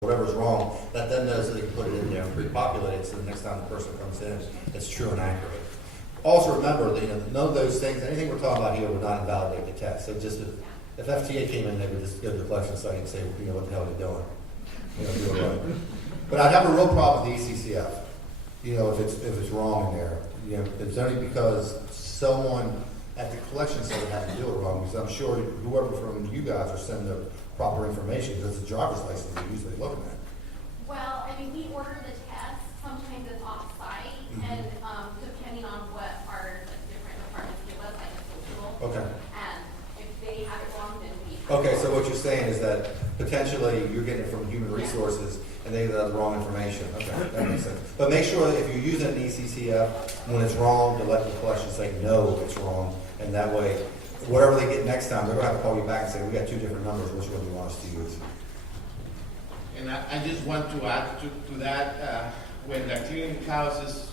whatever's wrong, let them know so they can put it in there and pre-populate it so the next time the person comes in, it's true and accurate. Also remember that, none of those things, anything we're talking about here would not invalidate the test. So just if FTA came in, they would just go to the collection site and say, what the hell are you doing? Do it right. But I'd have a real problem with the ECCF, if it's wrong in there. It's only because someone at the collection center had to do it wrong, because I'm sure whoever from you guys are sending the proper information, because the driver's license they're usually looking at. Well, we order the test, sometimes it's off-site, and depending on what our different departments give us, like a social. Okay. And if they have it wrong, then we. Okay, so what you're saying is that potentially you're getting it from human resources and they have the wrong information. Okay, that makes sense. But make sure that if you're using an ECCF, when it's wrong, to let the collection site know it's wrong, and that way, whatever they get next time, they're going to have to call you back and say, we got two different numbers, which one do you want us to use? And I just want to add to that, when the clearinghouse is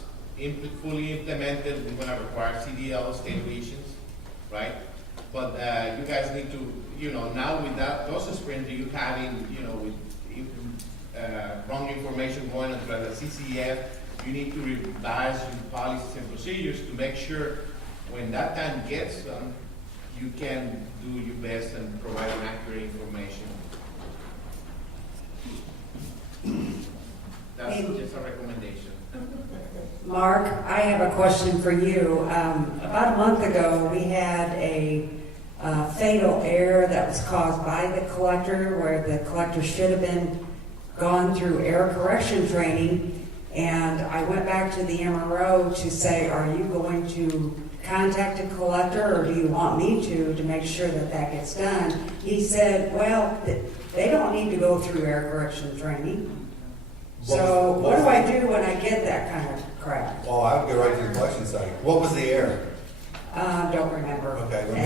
fully implemented, we're going to require CDL stations, right? But you guys need to, now with those sprints you're having, with wrong information going into the CCF, you need to revise your policies and procedures to make sure when that time gets done, you can do your best and provide an accurate information. That's just a recommendation. Mark, I have a question for you. About a month ago, we had a fatal error that was caused by the collector, where the collector should have been gone through error correction training, and I went back to the MRO to say, are you going to contact a collector, or do you want me to make sure that gets done? He said, well, they don't need to go through error correction training. So what do I do when I get that kind of crap? Well, I would go right to the collection site. What was the error? Don't remember. Okay, but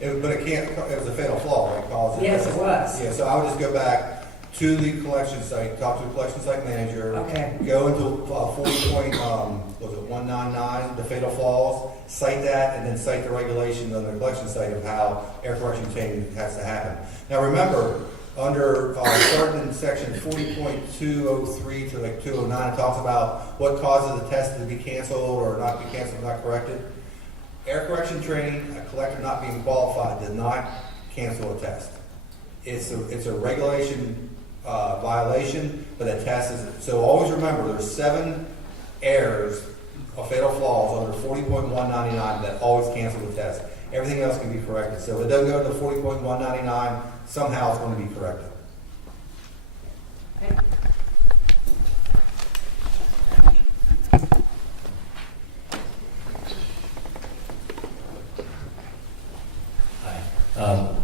it was a fatal flaw, right? Yes, it was. Yeah, so I would just go back to the collection site, talk to the collection site manager. Okay. Go into 40.199, the fatal flaws, cite that, and then cite the regulation on the collection site of how error correction training has to happen. Now remember, under starting in section 40.203 to 209, it talks about what causes a test to be canceled or not be canceled, not corrected. Error correction training, a collector not being qualified does not cancel a test. It's a regulation violation, but a test is. So always remember, there's 7 errors or fatal flaws under 40.199 that always cancel the test. Everything else can be corrected. So if it doesn't go to 40.199, somehow it's going to be corrected. Okay.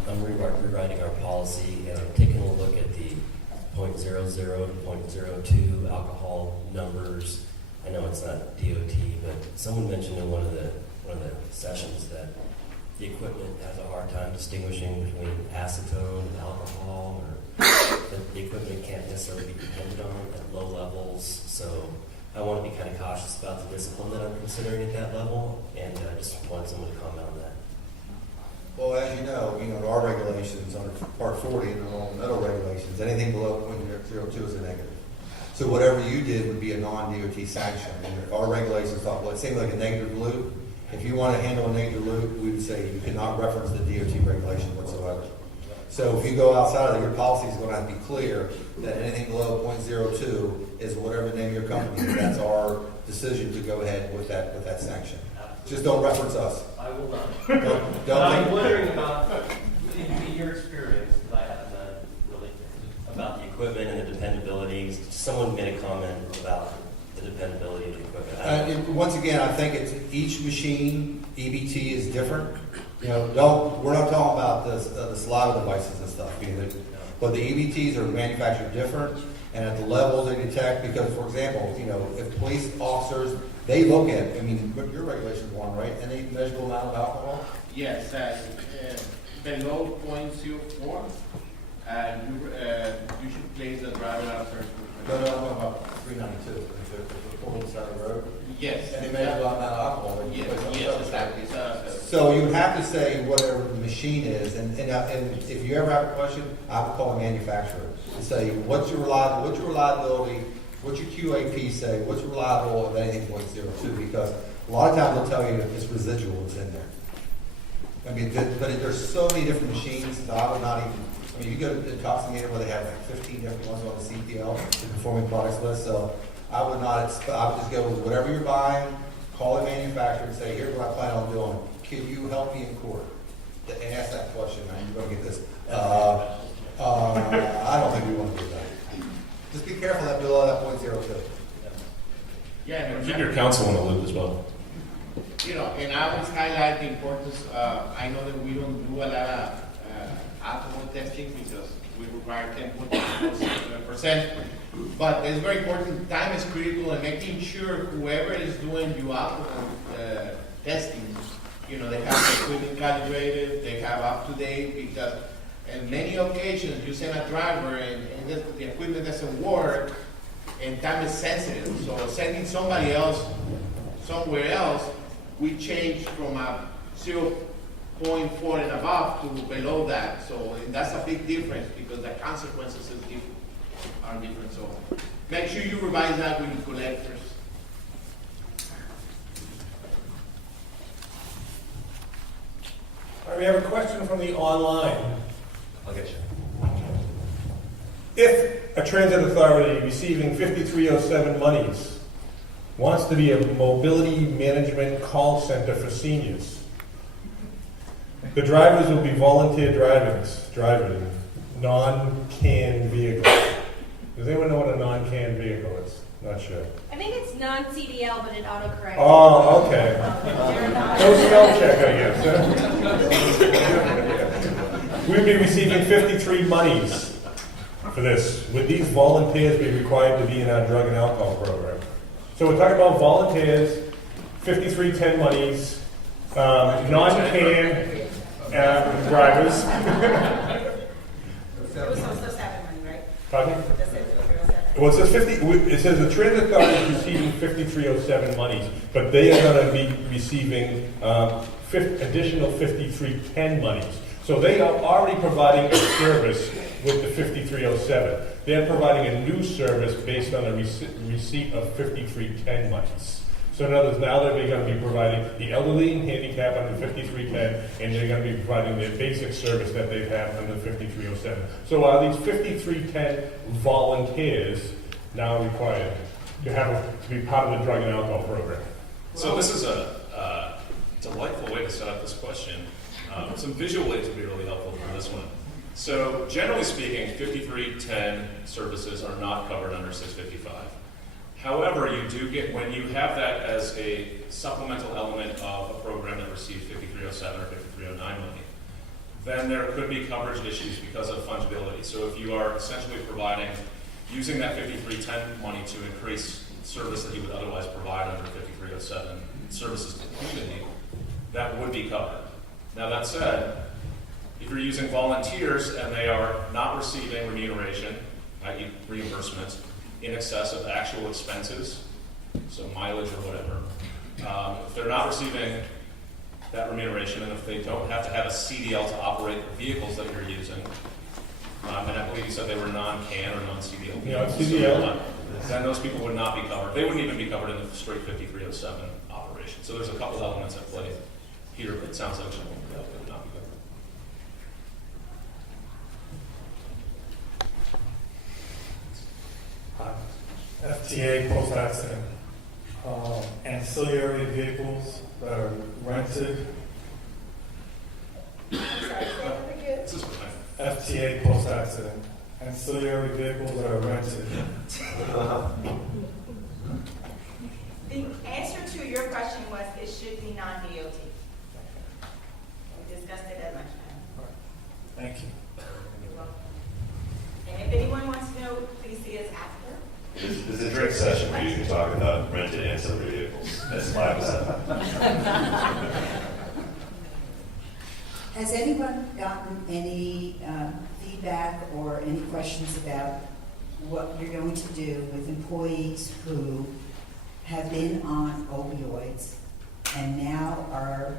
I'm rewriting our policy, and I'm taking a look at the .00 to .02 alcohol numbers. I know it's not DOT, but someone mentioned in one of the sessions that the equipment has a hard time distinguishing between acetone and alcohol, or that the equipment can't necessarily be depended on at low levels. So I want to be kind of cautious about the discipline that I'm considering at that level, and I just wanted someone to comment on that. Well, as you know, our regulations under Part 40 and the metal regulations, anything below .02 is a negative. So whatever you did would be a non-DOT sanction. And our regulations talk about, same like a negative loop. If you want to handle a negative loop, we would say you cannot reference the DOT regulation whatsoever. So if you go outside of that, your policy is going to have to be clear that anything below .02 is whatever the name of your company is. That's our decision to go ahead with that sanction. Just don't reference us. I will not. I'm wondering about, in your experience, because I haven't done really, About the equipment and the dependability. Someone made a comment about the dependability of the equipment. Once again, I think it's each machine, EBT is different. We're not talking about the saliva devices and stuff either. But the EBTs are manufactured different, and at the levels they detect, because for example, if police officers, they look at, your regulation's one, right? Any measurable amount of alcohol? Yes, below .04, you should place the driver out of circulation. No, $392 if they're pulling the side of the road. Yes. And they measure the amount of alcohol. They Yes, place on the yes, side. exactly. So you would have to say whatever the machine is, and if you ever have a question, I would call a manufacturer and say, what's your reliability, what's your QAP say, what's reliable of anything .02, because a lot of times they'll tell you it's residual that's in there. I mean, but there's so many different machines, so I would not even, I mean, you go to the Intoxicator where they have like 15 different ones on the CPL, the conforming products list, so I would just go with whatever you're buying, call the manufacturer and say, here's what I plan on doing. Can you help me in court? And ask that question, man, you're gonna get this. I don't think we want to do that. Just be careful that below that .02. Yeah, Keep your counsel in the loop as well. you know, and I always highlight the importance, I know that we don't do a lot of alcohol testing because we require 10.6%, but it's very important, time is critical, and making sure whoever is doing your alcohol testing, you know, they have the equipment calibrated, they have up to date, because in many occasions you send a driver and the equipment doesn't work, and time is sensitive, so sending somebody else somewhere else, we change from a 0.4 and above to below that. So that's a big difference because the consequences are different. So make sure you revise that with your collectors. All right, we have a question from the online. I'll get you. If a transit authority receiving 5307 monies wants to be a mobility management call center for seniors, the drivers will be volunteer driving non-CAN vehicles. Does anyone know what a non-CAN vehicle is? Not sure. I think it's non-CDL, but it autocorrects. Oh, okay. OCL check, I guess. We'd be receiving 53 monies for this. Would these volunteers be required to be in our drug and alcohol program? So we're talking about volunteers, 5310 monies, non-CAN drivers. It was also 7 money, right? Pardon me? That's it, 0307. Well, it says it says the transit authority is receiving 5307 monies, but they are going to be receiving additional 5310 monies. So they are already providing a service with the 5307. They're providing a new service based on the receipt of 5310 monies. So in other words, now they're going to be providing the elderly and handicapped under 5310, and they're going to be providing their basic service that they've had under 5307. So are these 5310 volunteers now required to be part of the drug and alcohol program? So this is a delightful way to set up this question. Some visual aids would be really helpful for this one. So generally speaking, 5310 services are not covered under 655. However, you do get, when you have that as a supplemental element of a program that receives 5307 or 5309 money, then there could be coverage issues because of fungibility. So if you are essentially using that 5310 money to increase service that you would otherwise provide under 5307 services to the community, that would be covered. Now that said, if you're using volunteers and they are not receiving remuneration, i.e. reimbursements, in excess of actual expenses, so mileage or whatever, if they're not receiving that remuneration and if they don't have to have a CDL to operate the vehicles that you're using, and I believe you said they were non-CAN or non-CDL. Yeah, CDL. Then those people would not be covered. They wouldn't even be covered in the straight 5307 operation. So there's a couple elements at play here, but it sounds like they would not be covered. FTA post-accident, ancillary vehicles that are rented. This is fine. FTA post-accident, ancillary vehicles that are rented. The answer to your question was it should be non-DOT. We discussed it at lunchtime. Thank you. You're welcome. And if anyone wants to know, please see us after. This is a drink session where you can talk about rented ancillary vehicles. That's 5%. Has anyone gotten any feedback or any questions about what you're going to do with employees who have been on opioids and now are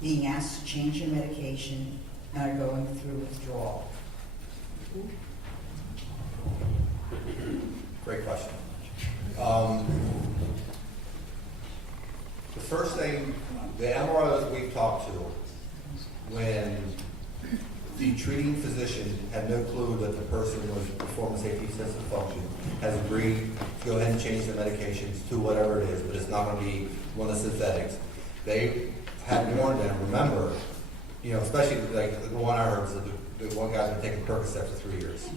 being asked to change their medication and are going through withdrawal. Great question. The first thing, the MROs we've talked to, when the treating physician had no clue that the person was performing safety sensitive function, has agreed to go ahead and change their medications to whatever it is, but it's not going to be one of the synthetics. They had warned them, remember, especially like the one I heard was that the one guy's been taking Percocet for 3 years.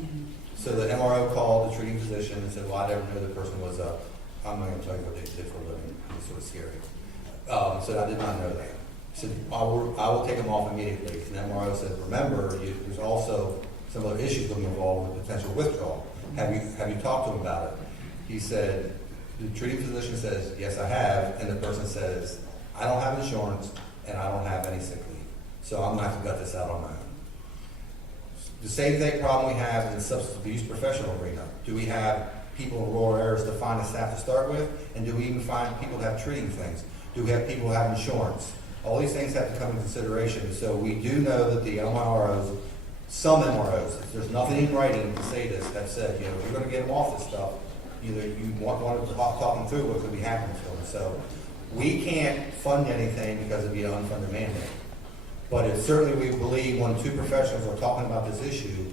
So the MRO called the treating physician and said, well, I never knew the person was I'm not going to tell you what they did for a living. It's sort of scary. So I did not know that. He said, I will take them off immediately. And the MRO said, remember, there's also some other issues going to be involved with potential withdrawal. Have you talked to him about it? He said, the treating physician says, yes, I have. And the person says, I don't have insurance and I don't have any sick leave. So I'm going to have to gut this out on my own. The same thing problem we have in the substance abuse professional arena. Do we have people in rural areas to find a staff to start with? And do we even find people that have treating things? Do we have people who have insurance? All these things have to come into consideration. So we do know that the MROs, some MROs, there's nothing in writing to say this, have said, if you're going to get them off this stuff, either you want to talk them through what could be happening to them. So we can't fund anything because it'd be an unfunded mandate. But if certainly we believe when two professionals are talking about this issue,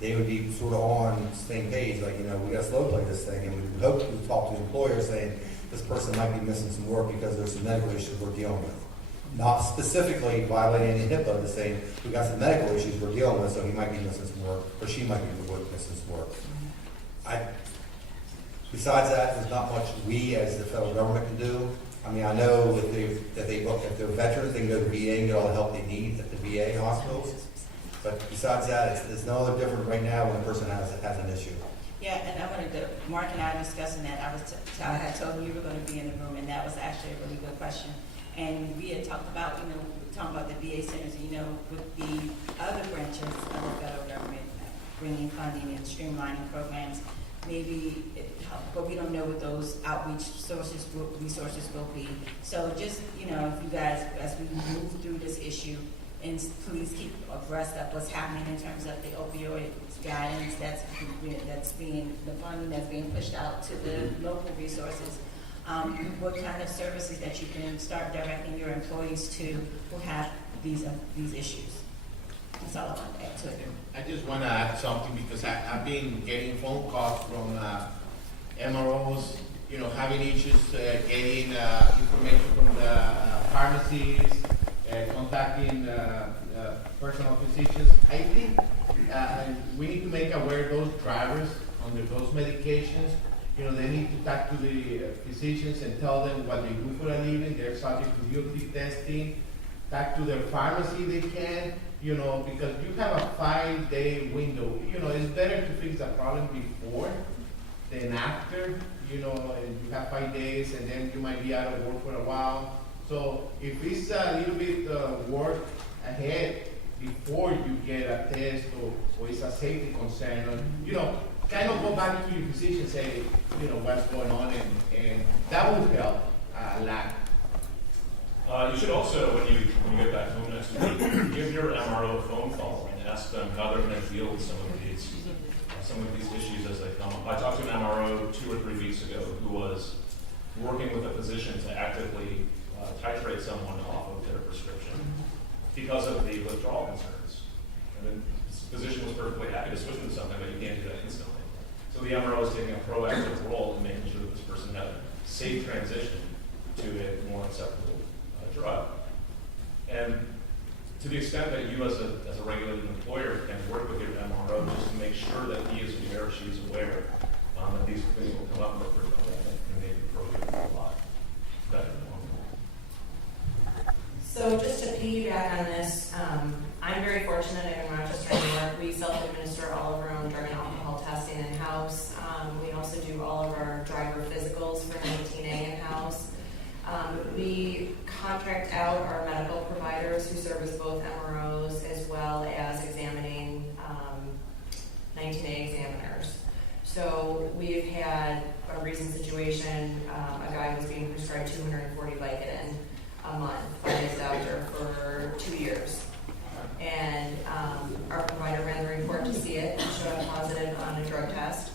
they would be sort of on the same page, like, we got to slow play this thing, and we would hope to talk to employers saying this person might be missing some work because there's some medical issues we're dealing with. Not specifically violating any HIPAA, but saying we got some medical issues we're dealing with, so he might be missing some work, or she might be missing some work. Besides that, there's not much we as the federal government can do. I mean, I know if they're veterans, they can go to VA and get all the help they need at the VA hospitals. But besides that, it's no other different right now when a person has an issue. Yeah, and I wanted to, Mark and I were discussing that. I had told him you were going to be in the room, and that was actually a really good question. And we had talked about, talking about the VA centers, with the other branches of the federal government bringing funding and streamlining programs, maybe it help, but we don't know what those outreach resources will be. So just, if you guys, as we move through this issue, and please keep abreast of what's happening in terms of the opioid guidance that's being, the funding that's being pushed out to the local resources. What kind of services that you can start directing your employees to who have these issues. That's all I want to add to it. I just want to add something because I've been getting phone calls from MROs, having issues getting information from the pharmacies, contacting personal physicians. I think we need to make aware those drivers under those medications. They need to talk to the physicians and tell them what they do for a living. They're subject to UT testing. Talk to their pharmacy they can, because you have a 5-day window. It's better to fix the problem before than after, and you have 5 days and then you might be out of work for a while. So if it's a little bit work ahead before you get a test or it's a safety concern, kind of go back to your physician and say, what's going on, and that would help a lot. You should also, when you get back home next week, give your MRO a phone call and ask them how they're going to deal with some of these issues as they come up. I talked to an MRO 2 or 3 weeks ago who was working with a physician to actively titrate someone off of their prescription because of the withdrawal concerns. And then the physician was perfectly happy to switch to something, but you can't do that instantly. So the MRO is taking a proactive role in making sure that this person has a safe transition to a more acceptable drug. And to the extent that you as a regulated employer can work with your MRO just to make sure that he is aware or she is aware that these things will come up for and make the program a lot better than normal. So just to piggyback on this, I'm very fortunate. I'm in Rochester, New York. We self-administer all of our own drug and alcohol testing in-house. We also do all of our driver physicals for 19A in-house. We contract out our medical providers who service both MROs as well as examining 19A examiners. So we've had a recent situation, a guy was being prescribed 240 Vicodin a month by his doctor for 2 years. And our provider ran the report to see it, and showed up positive on a drug test.